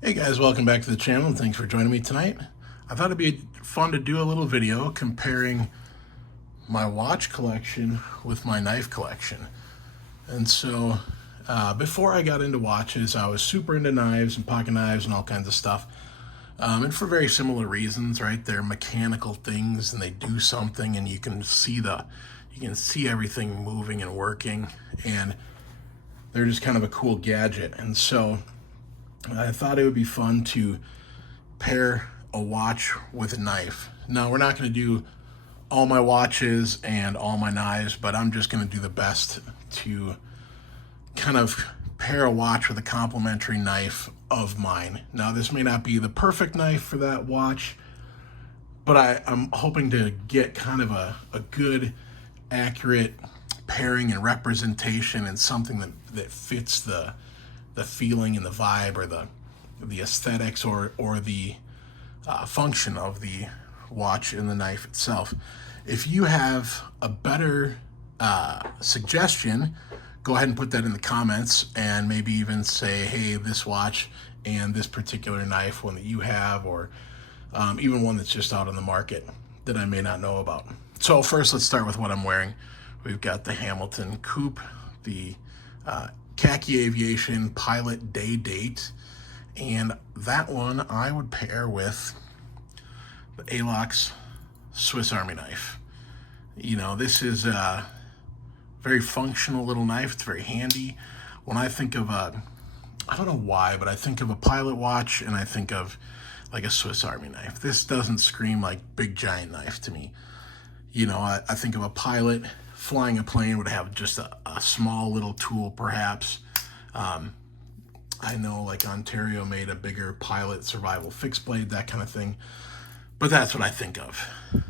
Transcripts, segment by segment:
Hey guys, welcome back to the channel and thanks for joining me tonight. I thought it'd be fun to do a little video comparing my watch collection with my knife collection. And so before I got into watches, I was super into knives and pocket knives and all kinds of stuff. And for very similar reasons, right? They're mechanical things and they do something and you can see everything moving and working, and they're just kind of a cool gadget. And so I thought it would be fun to pair a watch with a knife. Now, we're not going to do all my watches and all my knives, but I'm just going to do the best to kind of pair a watch with a complementary knife of mine. Now, this may not be the perfect knife for that watch, but I'm hoping to get kind of a good, accurate pairing and representation and something that fits the feeling and the vibe or the aesthetics or the function of the watch and the knife itself. If you have a better suggestion, go ahead and put that in the comments and maybe even say, hey, this watch and this particular knife, one that you have, or even one that's just out on the market that I may not know about. So first, let's start with what I'm wearing. We've got the Hamilton Coupe, the Khaki Aviation Pilot Day Date, and that one I would pair with the Alox Swiss Army knife. You know, this is a very functional little knife. It's very handy. When I think of I don't know why, but I think of a pilot watch and I think of like a Swiss Army knife. This doesn't scream like big giant knife to me. You know, I think of a pilot flying a plane would have just a small little tool, perhaps. I know like Ontario made a bigger pilot survival fixed blade, that kind of thing. But that's what I think of.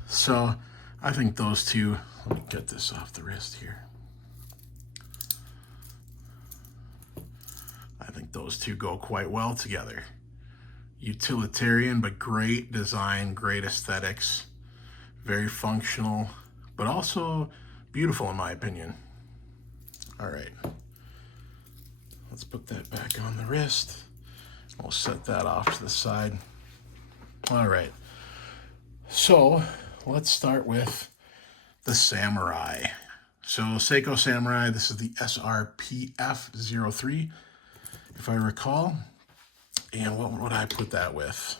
So I think those two, let me get this off the wrist here. I think those two go quite well together. Utilitarian, but great design, great aesthetics, very functional, but also beautiful in my opinion. All right, let's put that back on the wrist. We'll set that off to the side. All right, so let's start with the Samurai. So Seiko Samurai, this is the SRPF03, if I recall. And what would I put that with?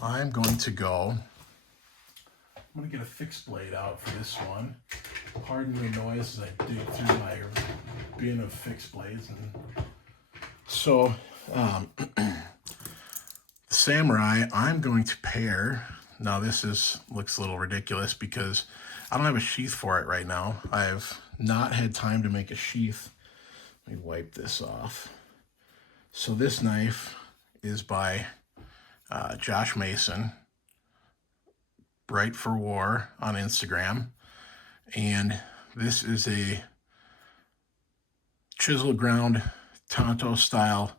I'm going to get a fixed blade out for this one. Pardon the noise as I dig through my bin of fixed blades. And so, the Samurai, I'm going to pair. Now this looks a little ridiculous because I don't have a sheath for it right now. I've not had time to make a sheath. Let me wipe this off. So this knife is by Josh Mason, Bright for War on Instagram. And this is a chisel ground Tonto style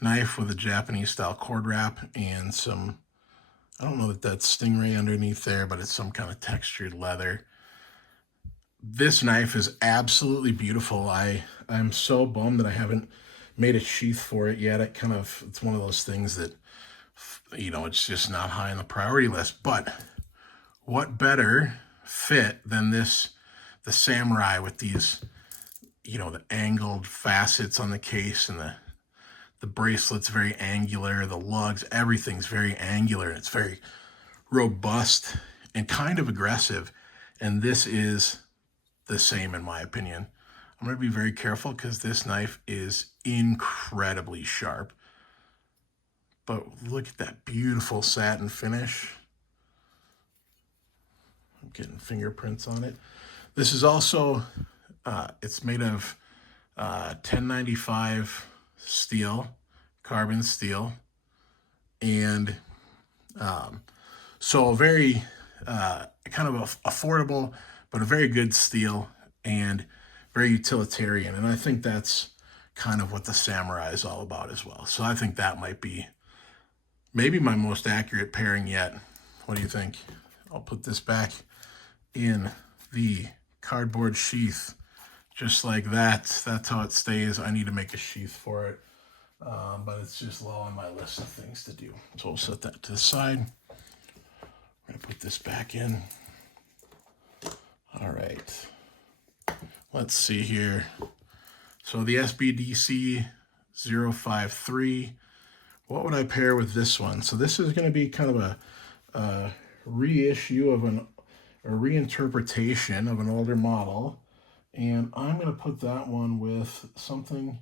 knife with a Japanese style cord wrap and some, I don't know that that's Stingray underneath there, but it's some kind of textured leather. This knife is absolutely beautiful. I'm so bummed that I haven't made a sheath for it yet. It's one of those things that, you know, it's just not high on the priority list. But what better fit than the Samurai with these, you know, the angled facets on the case, and the bracelet's very angular, the lugs, everything's very angular, and it's very robust and kind of aggressive. And this is the same in my opinion. I'm going to be very careful because this knife is incredibly sharp. But look at that beautiful satin finish. I'm getting fingerprints on it. This is also, it's made of 1095 steel, carbon steel. And so very kind of affordable, but a very good steel and very utilitarian. And I think that's kind of what the Samurai is all about as well. So I think that might be maybe my most accurate pairing yet. What do you think? I'll put this back in the cardboard sheath just like that. That's how it stays. I need to make a sheath for it. but it's just low on my list of things to do. So we'll set that to the side. I'm going to put this back in. All right. Let's see here. So the SBDC 053, what would I pair with this one? So this is going to be kind of a reissue of a reinterpretation of an older model. And I'm going to put that one with something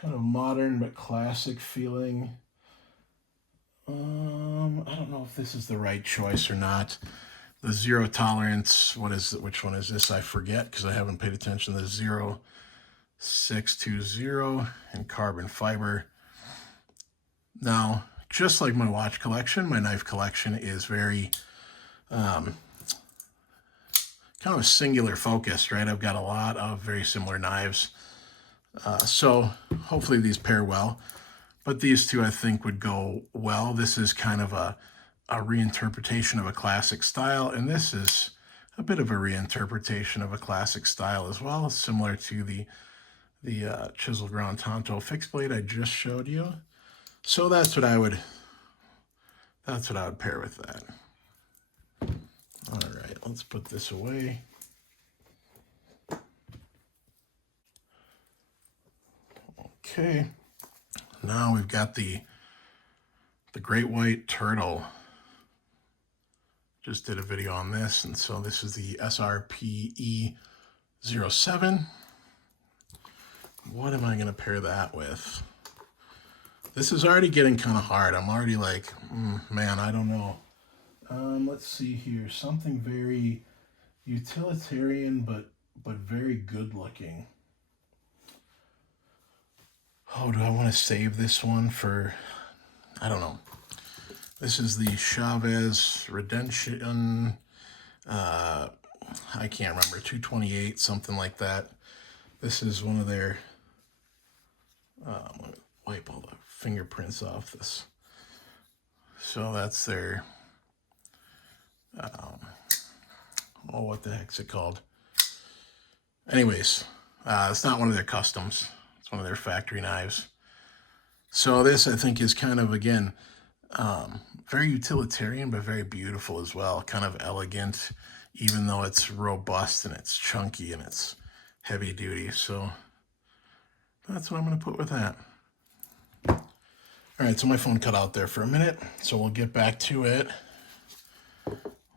kind of modern but classic feeling. I don't know if this is the right choice or not. The zero tolerance, what is it? Which one is this? I forget because I haven't paid attention. The 0620 and carbon fiber. Now, just like my watch collection, my knife collection is very kind of singular focused, right? I've got a lot of very similar knives. So hopefully these pair well. But these two I think would go well. This is kind of a reinterpretation of a classic style, and this is a bit of a reinterpretation of a classic style as well, similar to the Chisel Ground Tonto fixed blade I just showed you. So that's what I would pair with that. All right, let's put this away. Okay, now we've got the Great White Turtle. Just did a video on this, and so this is the SRPE 07. What am I going to pair that with? This is already getting kind of hard. I'm already like, man, I don't know. Let's see here. Something very utilitarian, but very good looking. Oh, do I want to save this one for, I don't know. This is the Chavez Redemption, I can't remember, 228, something like that. This is one of their, I'm going to wipe all the fingerprints off this. So that's their, oh, what the heck's it called? Anyways, it's not one of their customs. It's one of their factory knives. So this, I think, is kind of, again, very utilitarian, but very beautiful as well. Kind of elegant, even though it's robust and it's chunky and it's heavy duty. So that's what I'm going to put with that. All right, so my phone cut out there for a minute, so we'll get back to it.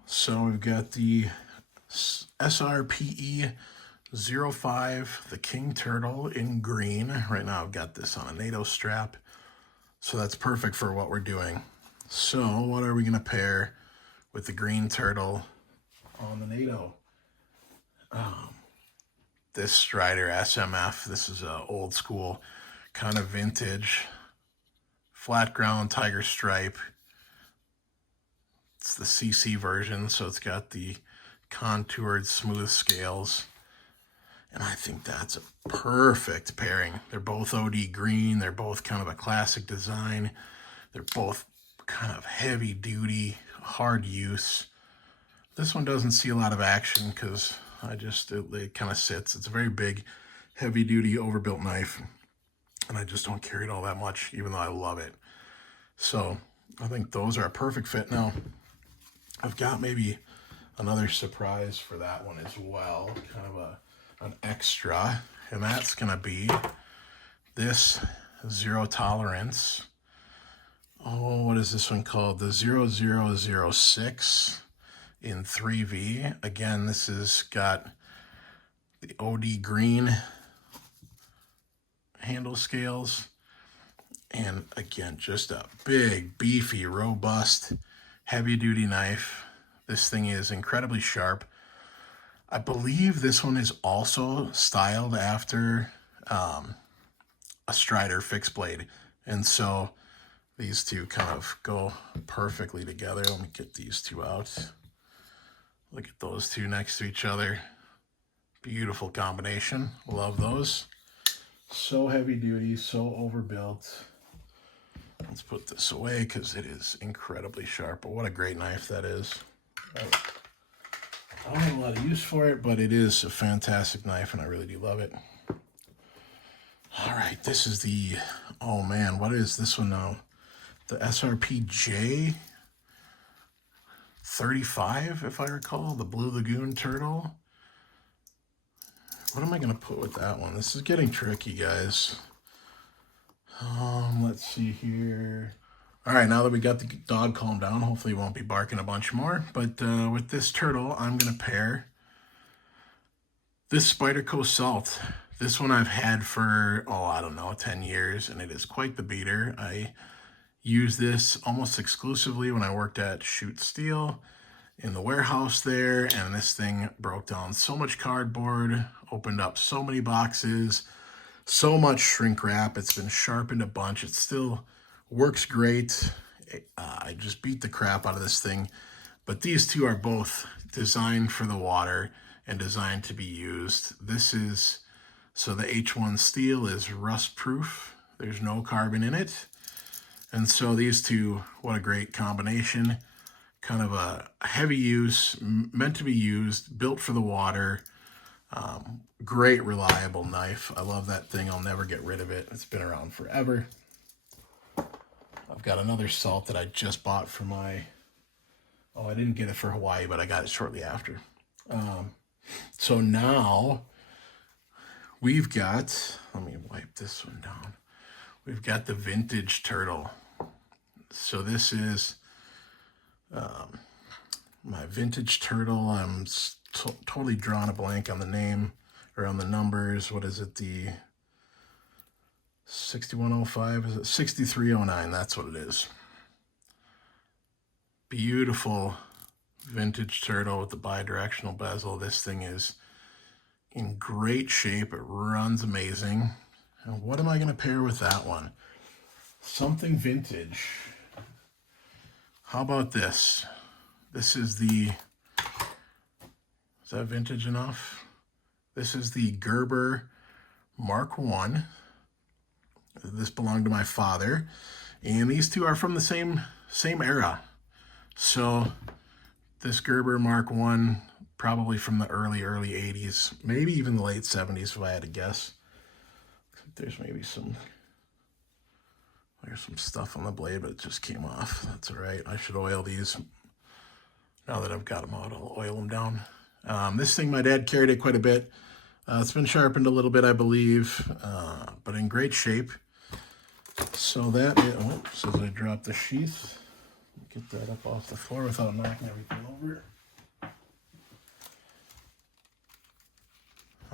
So we've got the SRPE 05, the King Turtle in green. Right now I've got this on a NATO strap, so that's perfect for what we're doing. So what are we going to pair with the green turtle on the NATO? This Strider SMF, this is a old school, kind of vintage, flat ground tiger stripe. It's the CC version, so it's got the contoured smooth scales. And I think that's a perfect pairing. They're both OD green. They're both kind of a classic design. They're both kind of heavy duty, hard use. This one doesn't see a lot of action because it kind of sits. It's a very big, heavy duty, overbuilt knife. And I just don't carry it all that much, even though I love it. So I think those are a perfect fit. Now, I've got maybe another surprise for that one as well, kind of an extra, and that's going to be this zero tolerance. Oh, what is this one called? The 0006 in 3V. Again, this has got the OD green handle scales. And again, just a big, beefy, robust, heavy-duty knife. This thing is incredibly sharp. I believe this one is also styled after a Strider fixed blade. And so these two kind of go perfectly together. Let me get these two out. Look at those two next to each other. Beautiful combination. Love those. So heavy duty, so overbuilt. Let's put this away because it is incredibly sharp. But what a great knife that is. I don't have a lot of use for it, but it is a fantastic knife, and I really do love it. All right, this is the Oh man, what is this one now? The SRPJ 35, if I recall, the Blue Lagoon turtle. What am I going to put with that one? This is getting tricky, guys. Let's see here. All right, now that we got the dog calmed down, hopefully he won't be barking a bunch more. But with this turtle, I'm going to pair this Spyderco Salt. This one I've had for, I don't know, 10 years, and it is quite the beater. I use this almost exclusively when I worked at Shoot Steel in the warehouse there, and this thing broke down so much cardboard, opened up so many boxes, so much shrink wrap. It's been sharpened a bunch. It still works great. I just beat the crap out of this thing. But these two are both designed for the water and designed to be used. So the H1 steel is rust proof. There's no carbon in it. And so these two, what a great combination. Kind of a heavy use, meant to be used, built for the water. Great, reliable knife. I love that thing. I'll never get rid of it. It's been around forever. I've got another salt that I just bought for I didn't get it for Hawaii, but I got it shortly after. So now we've got, let me wipe this one down. We've got the vintage turtle. So this is my vintage turtle. I'm totally drawing a blank on the name or on the numbers. What is it? The 6105, is it 6309? That's what it is. Beautiful vintage turtle with the bi-directional bezel. This thing is in great shape. It runs amazing. And what am I going to pair with that one? Something vintage. How about this? This is is that vintage enough? This is the Gerber Mark 1. This belonged to my father. And these two are from the same era. So this Gerber Mark 1, probably from the early 80s, maybe even the late 70s if I had to guess. There's maybe there's some stuff on the blade, but it just came off. That's all right. I should oil these. Now that I've got them out, I'll oil them down. This thing, my dad carried it quite a bit. It's been sharpened a little bit, I believe, but in great shape. So that is, as I drop the sheath, get that up off the floor without knocking everything over.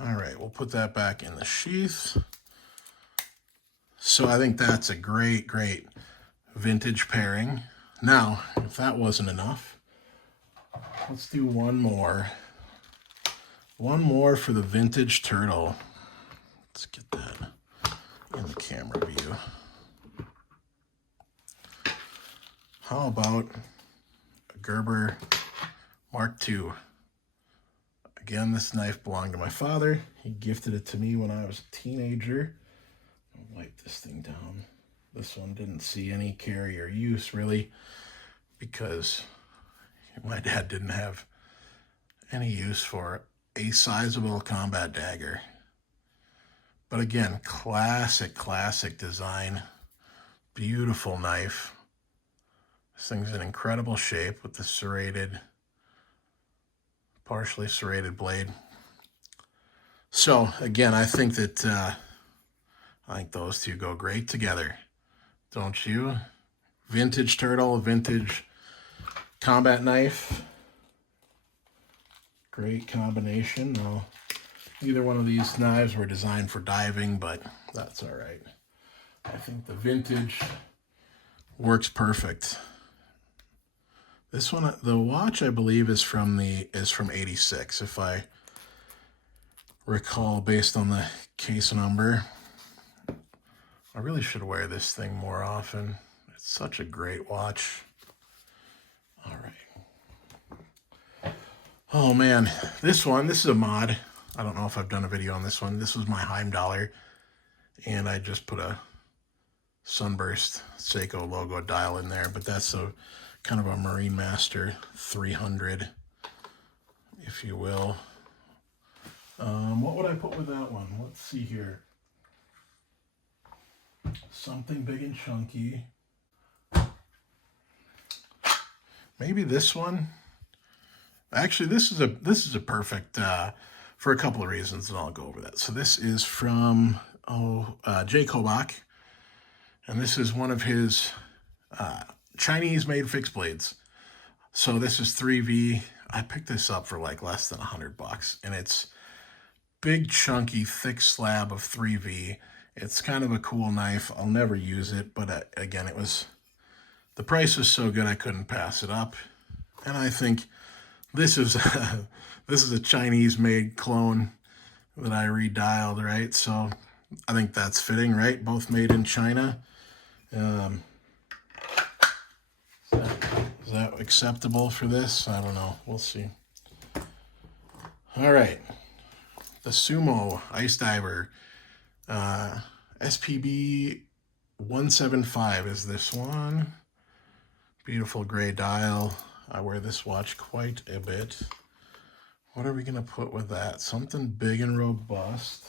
All right, we'll put that back in the sheath. So I think that's a great vintage pairing. Now, if that wasn't enough, let's do one more. One more for the vintage turtle. Let's get that in the camera view. How about a Gerber Mark II? Again, this knife belonged to my father. He gifted it to me when I was a teenager. I'll wipe this thing down. This one didn't see any carry or use, really, because my dad didn't have any use for a sizable combat dagger. But again, classic design. Beautiful knife. This thing's in incredible shape with the partially serrated blade. So again, I think that those two go great together, don't you? Vintage turtle, vintage combat knife. Great combination. Well, either one of these knives were designed for diving, but that's all right. I think the vintage works perfect. This one, the watch, I believe, is from 86, if I recall, based on the case number. I really should wear this thing more often. It's such a great watch. All right. Oh man, this is a mod. I don't know if I've done a video on this one. This was my Heimdallr, and I just put a Sunburst Seiko logo dial in there, but that's a kind of a Marine Master 300, if you will. What would I put with that one? Let's see here. Something big and chunky. Maybe this one. Actually, this is a perfect for a couple of reasons, and I'll go over that. So this is from Jay Kobach, and this is one of his Chinese-made fixed blades. So this is 3V. I picked this up for like less than $100, and it's big, chunky, thick slab of 3V. It's kind of a cool knife. I'll never use it, but again, the price was so good I couldn't pass it up. And I think this is this is a Chinese-made clone that I redialed, right? So I think that's fitting, right? Both made in China. Is that acceptable for this? I don't know. We'll see. All right. The Sumo Ice Diver. SPB 175 is this one. Beautiful gray dial. I wear this watch quite a bit. What are we going to put with that? Something big and robust.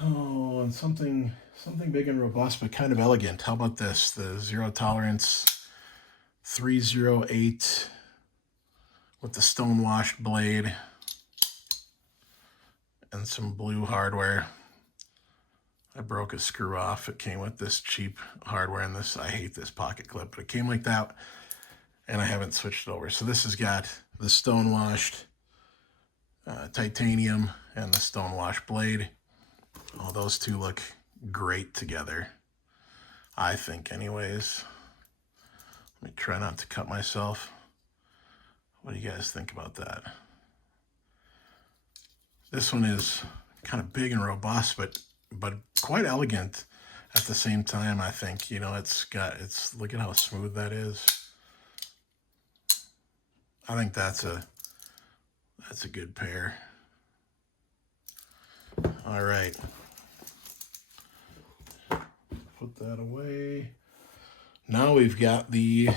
Oh, and something big and robust, but kind of elegant. How about this? The Zero Tolerance 308 with the stone-washed blade and some blue hardware. I broke a screw off. It came with this cheap hardware and this, I hate this pocket clip, but it came like that and I haven't switched it over. So this has got the stone-washed titanium and the stone-washed blade. Oh, those two look great together, I think anyways. Let me try not to cut myself. What do you guys think about that? This one is kind of big and robust, but quite elegant at the same time, I think. You know, look at how smooth that is. I think that's a good pair. All right. Put that away. Now we've got the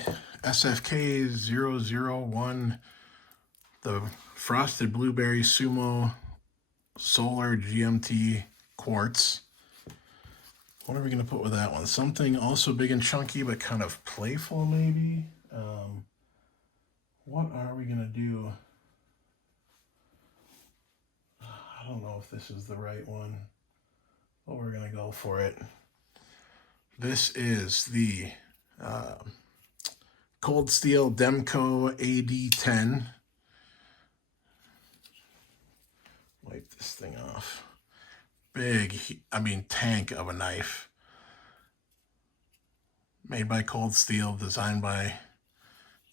SFK 001, the Frosted Blueberry Sumo Solar GMT Quartz. What are we going to put with that one? Something also big and chunky, but kind of playful, maybe. What are we going to do? I don't know if this is the right one, but we're going to go for it. This is the Cold Steel Demco AD10. Wipe this thing off. Big, tank of a knife. Made by Cold Steel, designed by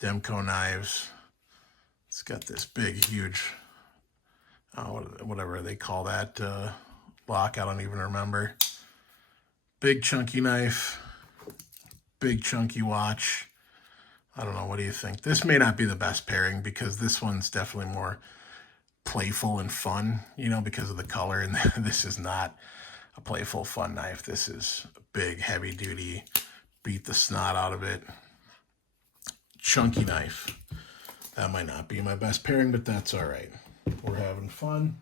Demco Knives. It's got this big, huge, whatever they call that lock, I don't even remember. Big chunky knife, big chunky watch. I don't know, what do you think? This may not be the best pairing because this one's definitely more playful and fun, you know, because of the color, and this is not a playful, fun knife. This is a big, heavy duty, beat the snot out of it, chunky knife. That might not be my best pairing, but that's all right. We're having fun.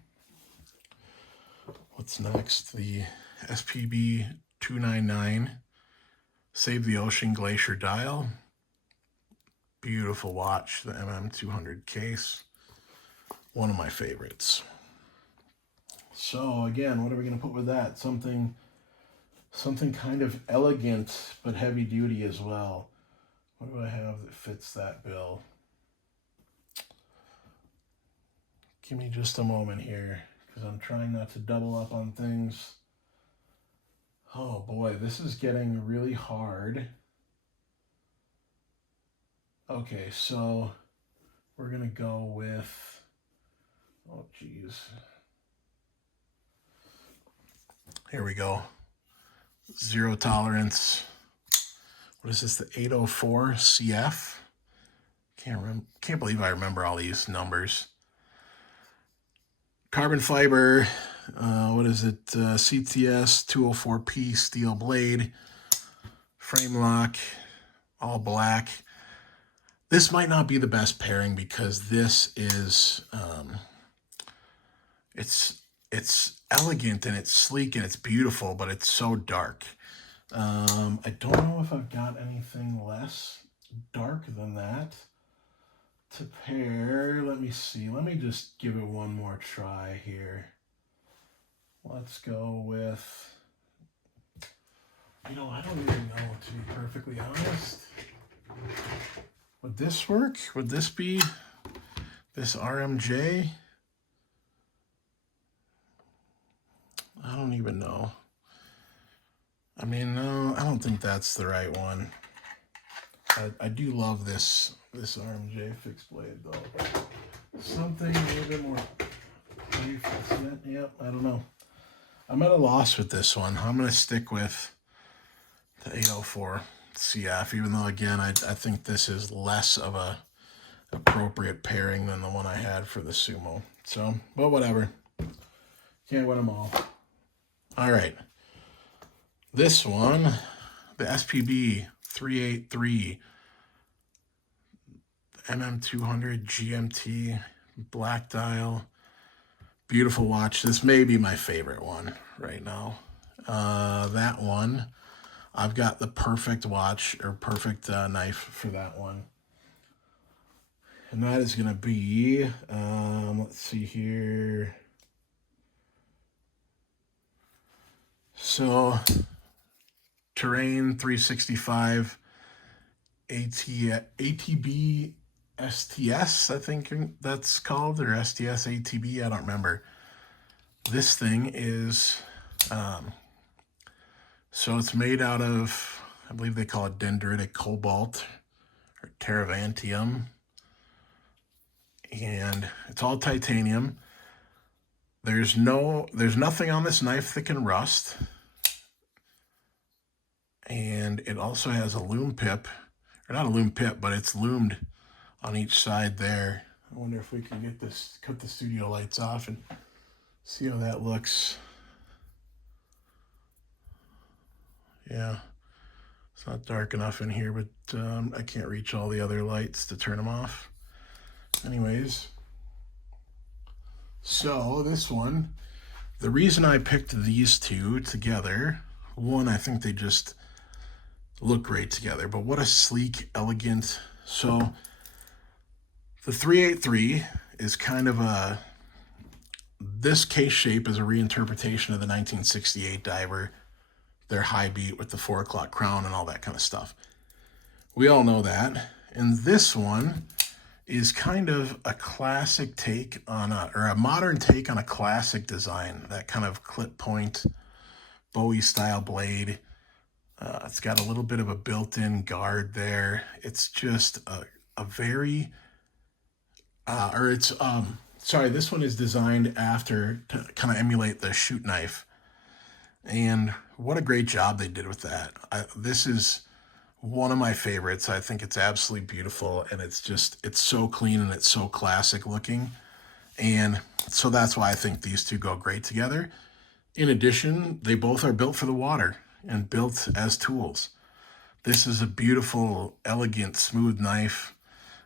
What's next? The SPB 299 Save the Ocean Glacier dial. Beautiful watch, the MM200 case. One of my favorites. So again, what are we going to put with that? Something kind of elegant, but heavy duty as well. What do I have that fits that bill? Give me just a moment here, because I'm trying not to double up on things. Oh boy, this is getting really hard. Okay, so we're going to go with, oh geez. Here we go. Zero Tolerance. What is this, the 804 CF? Can't believe I remember all these numbers. Carbon fiber, what is it? CTS 204P steel blade, frame lock, all black. This might not be the best pairing because this is, it's elegant and it's sleek and it's beautiful, but it's so dark. I don't know if I've got anything less dark than that to pair. Let me see. Let me just give it one more try here. Let's go with, I don't even know, to be perfectly honest. Would this work? Would this be this RMJ? I don't even know. I mean, no, I don't think that's the right one. I do love this RMJ fixed blade though. Something a little bit more brief, isn't it? Yep, I don't know. I'm at a loss with this one. I'm gonna stick with the 804 CF, even though again I think this is less of a appropriate pairing than the one I had for the Sumo. So, but whatever. Can't win them all. All right. This one, the SPB 383 MM200 GMT black dial. Beautiful watch. This may be my favorite one right now. That one, I've got the perfect watch or perfect knife for that one. And that is going to be, let's see here. So, Terrain 365 ATB STS, I think that's called, or STS ATB, I don't remember. This thing is, so it's made out of, I believe they call it dendritic cobalt or terravantium. And it's all titanium. There's nothing on this knife that can rust. And it also has a lume pip, or not a lume pip, but it's lumed on each side there. I wonder if we can get this, cut the studio lights off and see how that looks. Yeah, it's not dark enough in here, but I can't reach all the other lights to turn them off. Anyways, so this one, the reason I picked these two together, one, I think they just look great together, but what a sleek, elegant. So the 383 is kind of this case shape is a reinterpretation of the 1968 diver, their high beat with the 4 o'clock crown and all that kind of stuff. We all know that. And this one is kind of a classic take on a modern take on a classic design, that kind of clip point Bowie style blade. It's got a little bit of a built-in guard there. It's just a very, sorry, this one is designed after to kind of emulate the shoot knife. And what a great job they did with that. This is one of my favorites. I think it's absolutely beautiful, and it's so clean and it's so classic looking. And so that's why I think these two go great together. In addition, they both are built for the water and built as tools. This is a beautiful, elegant, smooth knife,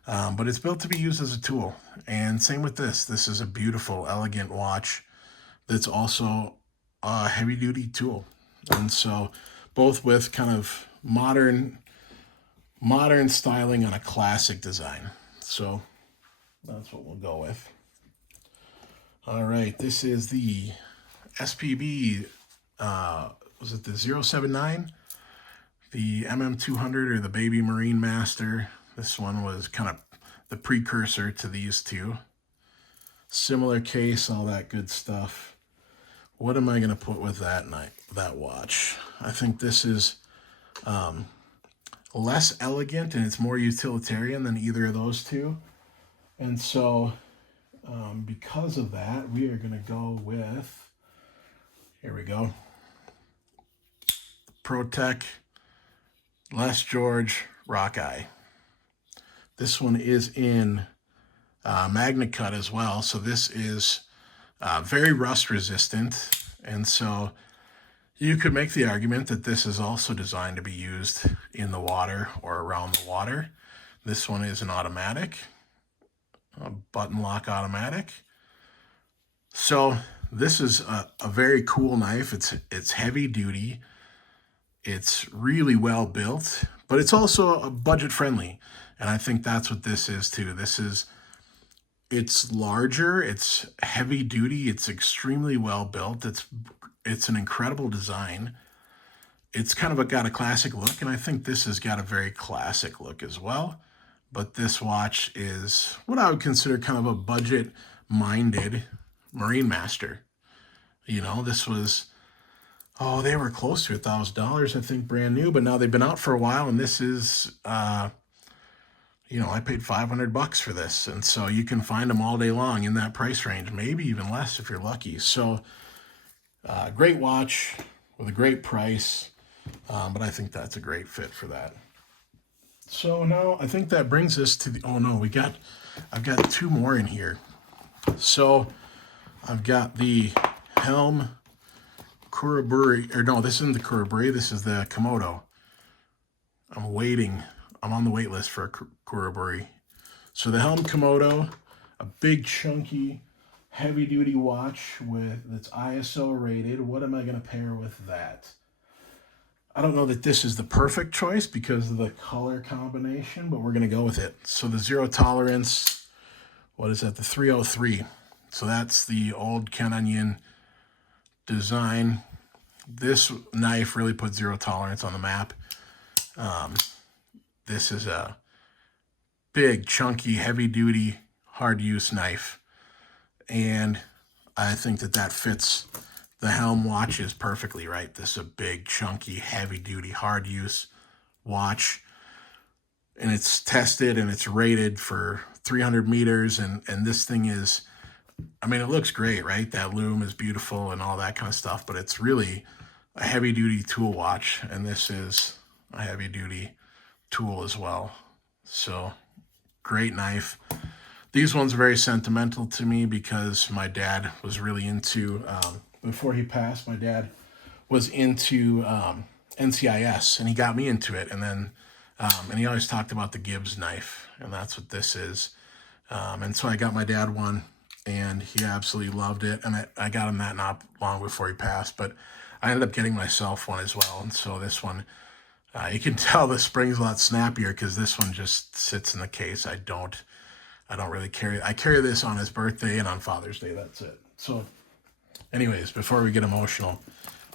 but it's built to be used as a tool. And same with this. This is a beautiful, elegant watch that's also a heavy-duty tool. And so both with kind of modern styling on a classic design. So that's what we'll go with. All right, this is the SPB, was it the 079? The MM200 or the Baby Marine Master. This one was kind of the precursor to these two. Similar case, all that good stuff. What am I going to put with that watch? I think this is less elegant and it's more utilitarian than either of those two. And so because of that, we are going to go with, here we go, ProTech Les George Rockeye. This one is in Magna Cut as well, so this is very rust resistant, and so you could make the argument that this is also designed to be used in the water or around the water. This one is an automatic, a button lock automatic. So this is a very cool knife. It's heavy duty. It's really well built, but it's also a budget friendly. And I think that's what this is too. It's larger, it's heavy duty, it's extremely well built. It's an incredible design. It's kind of got a classic look, and I think this has got a very classic look as well. But this watch is what I would consider kind of a budget-minded Marine Master. You know, this was, oh, they were close to $1,000, I think, brand new, but now they've been out for a while, and this is, you know, I paid $500 for this, and so you can find them all day long in that price range, maybe even less if you're lucky. So, great watch with a great price, but I think that's a great fit for that. So now I think that brings us to the, oh no, I've got two more in here. So I've got the Helm Kuroburi, or no, this isn't the Kuroburi, this is the Komodo. I'm on the wait list for a Kuroburi. So the Helm Komodo, a big chunky heavy duty watch that's ISO rated. What am I going to pair with that? I don't know that this is the perfect choice because of the color combination, but we're going to go with it. So the zero tolerance, what is that? The 303. So that's the old Ken Onion design. This knife really put zero tolerance on the map. This is a big, chunky, heavy-duty, hard-use knife. And I think that fits the Helm watches perfectly, right? This is a big, chunky, heavy-duty, hard-use watch. And it's tested and it's rated for 300 meters. And this thing is, I mean, it looks great, right? That lume is beautiful and all that kind of stuff. But it's really a heavy-duty tool watch. And this is a heavy-duty tool as well. So, great knife. These ones are very sentimental to me because my dad was really into, before he passed, my dad was into NCIS, and he got me into it. And then, and he always talked about the Gibbs knife, and that's what this is. And so I got my dad one, and he absolutely loved it. And I got him that not long before he passed, but I ended up getting myself one as well. And so this one, you can tell the spring's a lot snappier because this one just sits in the case. I don't really carry it. I carry this on his birthday and on Father's Day. That's it. So anyways, before we get emotional,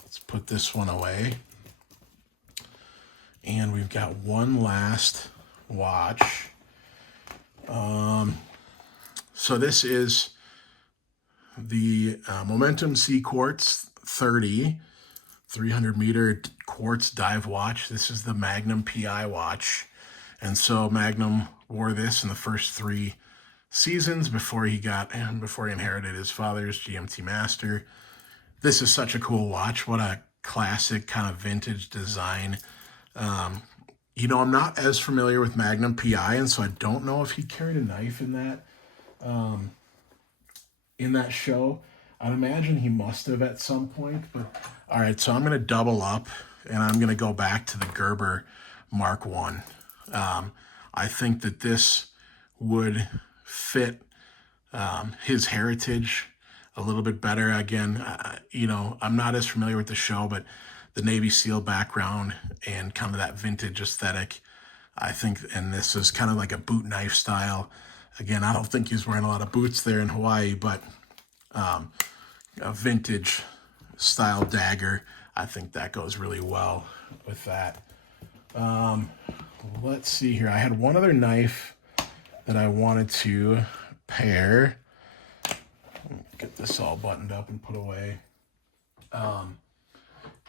let's put this one away. And we've got one last watch. So this is the Momentum Sea Quartz 30, 300 meter quartz dive watch. This is the Magnum PI watch. And so Magnum wore this in the first 3 seasons before he inherited his father's GMT Master. This is such a cool watch. What a classic kind of vintage design. You know, I'm not as familiar with Magnum PI, and so I don't know if he carried a knife in that show. I'd imagine he must have at some point, but all right, so I'm going to double up and I'm going to go back to the Gerber Mark 1. I think that this would fit his heritage a little bit better. Again, you know, I'm not as familiar with the show, but the Navy SEAL background and kind of that vintage aesthetic, I think, and this is kind of like a boot knife style. Again, I don't think he's wearing a lot of boots there in Hawaii, but a vintage style dagger, I think that goes really well with that. Let's see here. I had one other knife that I wanted to pair. Get this all buttoned up and put away.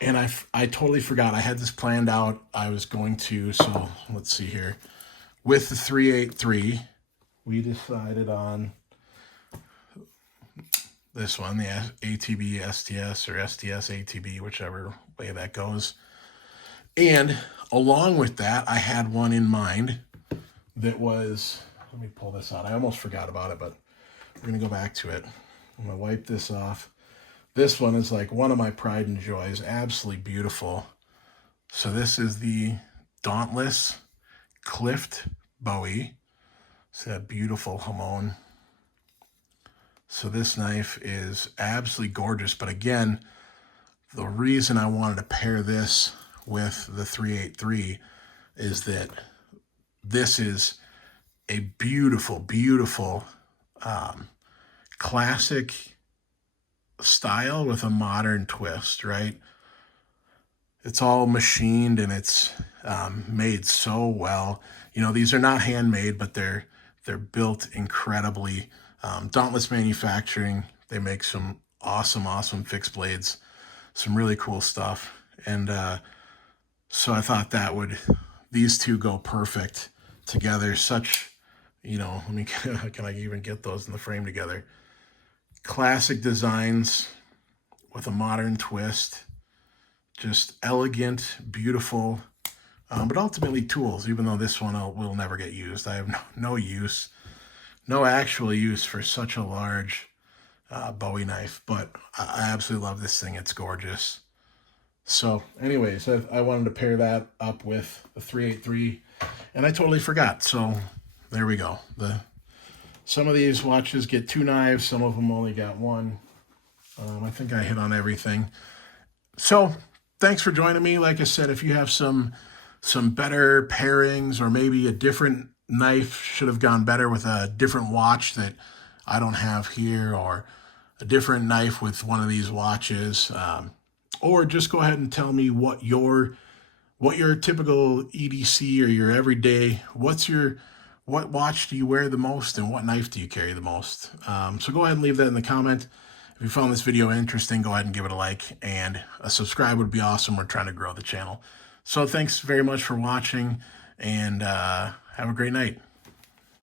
And I totally forgot. I had this planned out. I was going to, so let's see here. With the 383, we decided on this one, the ATB STS or STS ATB, whichever way that goes. And along with that, I had one in mind that was, let me pull this out. I almost forgot about it, but we're going to go back to it. I'm going to wipe this off. This one is like one of my pride and joys. Absolutely beautiful. So this is the Dauntless Clift Bowie. See that beautiful Hamon So this knife is absolutely gorgeous. But again, the reason I wanted to pair this with the 383 is that this is a beautiful, beautiful classic style with a modern twist, right? It's all machined and it's made so well. You know, these are not handmade, but they're built incredibly. Dauntless Manufacturing, they make some awesome fixed blades, some really cool stuff. And so I thought these two go perfect together. Such, you know, let me, can I even get those in the frame together? Classic designs with a modern twist. Just elegant, beautiful, but ultimately tools, even though this one will never get used. I have no actual use for such a large Bowie knife, but I absolutely love this thing. It's gorgeous. So anyways, I wanted to pair that up with the 383, and I totally forgot. So there we go. Some of these watches get 2 knives, some of them only got 1. I think I hit on everything. So thanks for joining me. Like I said, if you have some better pairings, or maybe a different knife should have gone better with a different watch that I don't have here, or a different knife with one of these watches, or just go ahead and tell me what your typical EDC or your everyday, what watch do you wear the most and what knife do you carry the most? So go ahead and leave that in the comment. If you found this video interesting, go ahead and give it a like, and a subscribe would be awesome. We're trying to grow the channel. So thanks very much for watching, and have a great night.